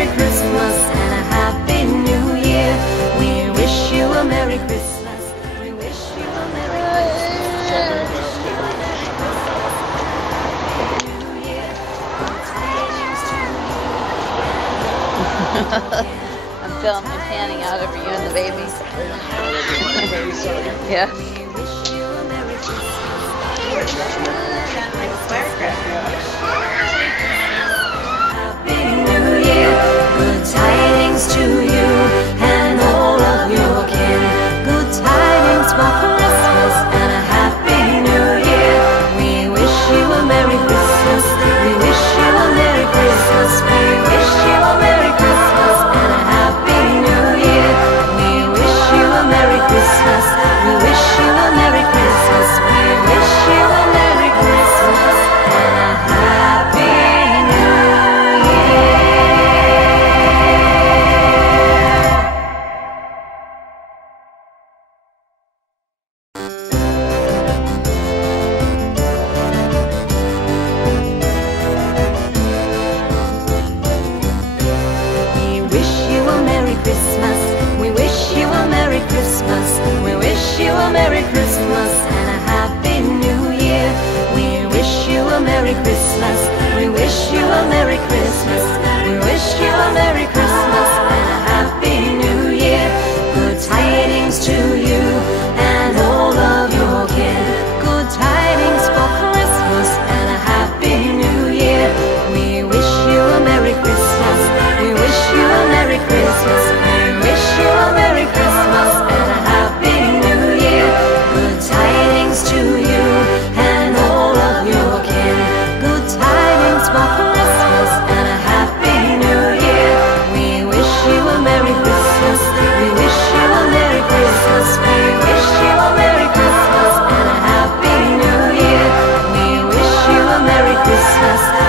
Merry Christmas and a Happy New Year. We wish you a Merry Christmas. We wish you a Merry Christmas. New Year. Good tidings to you. I'm filming and panning out over you and the baby. Yeah. We wish you a Merry Christmas. Happy New Year. Good tidings to you and all of your kin. Good tidings for Christmas and a Happy New Year. We wish you a Merry Christmas. We wish you a Merry Christmas. We wish you a Merry Christmas and a Happy New Year. We wish you a Merry Christmas. We wish you a Merry Christmas. We wish you a Merry Christmas and a Happy New Year. We wish you a Merry Christmas. We wish you a Merry Christmas. We wish you a Merry Christmas and a Happy New Year. We wish you a Merry Christmas. We wish you a Merry Christmas. We wish you a Merry Christmas and a Happy New Year. Good tidings to you and all of your kin. Good tidings for Christmas and a Happy New Year. We wish you a Merry Christmas. We wish you a Merry Christmas. We wish you a Merry Christmas and a Happy New Year. Good tidings to you and all of your kin. Good tidings for Christmas and a Happy New Year. We wish you a Merry Christmas. We wish you a Merry Christmas. We wish you a Merry Christmas and a Happy New Year. We wish you a Merry Christmas.